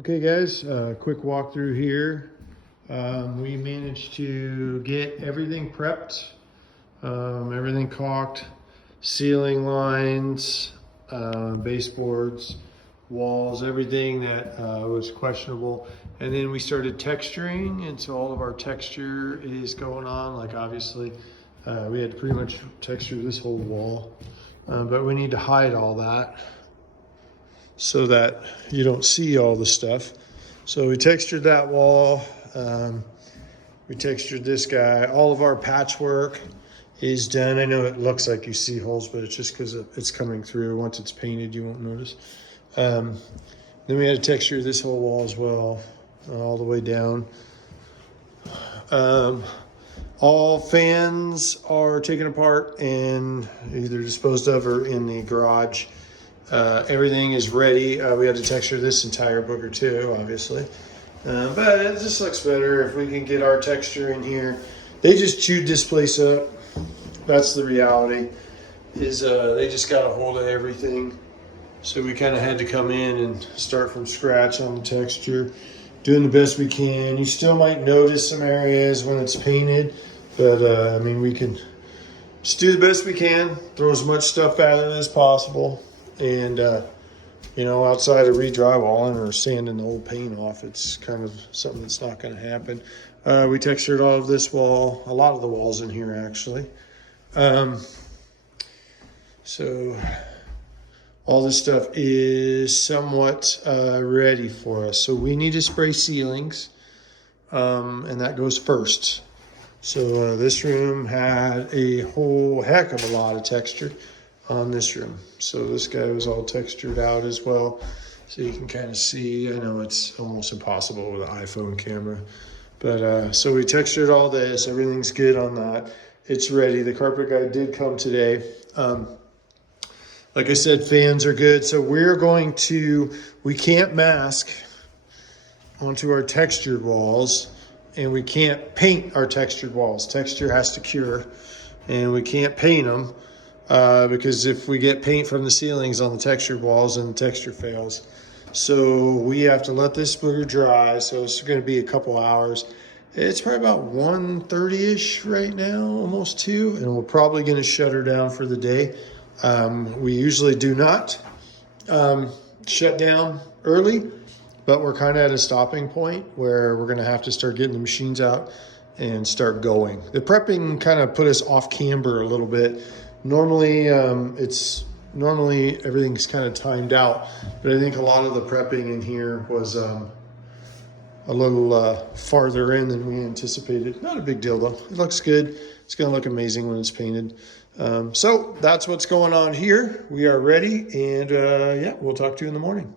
Okay guys, quick walkthrough here. We managed to get everything prepped, everything caulked, ceiling lines, baseboards, walls, everything that was questionable. And then we started texturing, and so all of our texture is going on. Like obviously, we had to pretty much texture this whole wall, but we need to hide all that so that you don't see all the stuff. So we textured that wall. We textured this guy. All of our patchwork is done. I know it looks like you see holes, but it's just because it's coming through. Once it's painted, you won't notice. Then we had to texture this whole wall as well, all the way down. All fans are taken apart and either disposed of or in the garage. Everything is ready. We had to texture this entire booger too, obviously. But it just looks better if we can get our texture in here. They just chewed this place up. That's the reality, is they just got a hold of everything. So we kind of had to come in and start from scratch on the texture, doing the best we can. You still might notice some areas when it's painted, but I mean, we can just do the best we can, throw as much stuff at it as possible. And, you know, outside of re-drywalling or sanding the old paint off, it's kind of something that's not going to happen. We textured all of this wall, a lot of the walls in here, actually. So all this stuff is somewhat ready for us. So we need to spray ceilings, and that goes first. So this room had a whole heck of a lot of texture on this room. So this guy was all textured out as well. So you can kind of see, I know it's almost impossible with an iPhone camera, but so we textured all this, everything's good on that. It's ready. The carpet guy did come today. Like I said, fans are good. So we can't mask onto our textured walls, and we can't paint our textured walls. Texture has to cure, and we can't paint them. Because if we get paint from the ceilings on the textured walls, and the texture fails. So we have to let this booger dry. So it's going to be a couple hours. It's probably about 1:30-ish right now, almost 2. And we're probably going to shut her down for the day. We usually do not shut down early, but we're kind of at a stopping point where we're going to have to start getting the machines out and start going. The prepping kind of put us off camber a little bit. Normally, everything's kind of timed out, but I think a lot of the prepping in here was a little farther in than we anticipated. Not a big deal though. It looks good. It's going to look amazing when it's painted. So that's what's going on here. We are ready, and yeah, we'll talk to you in the morning.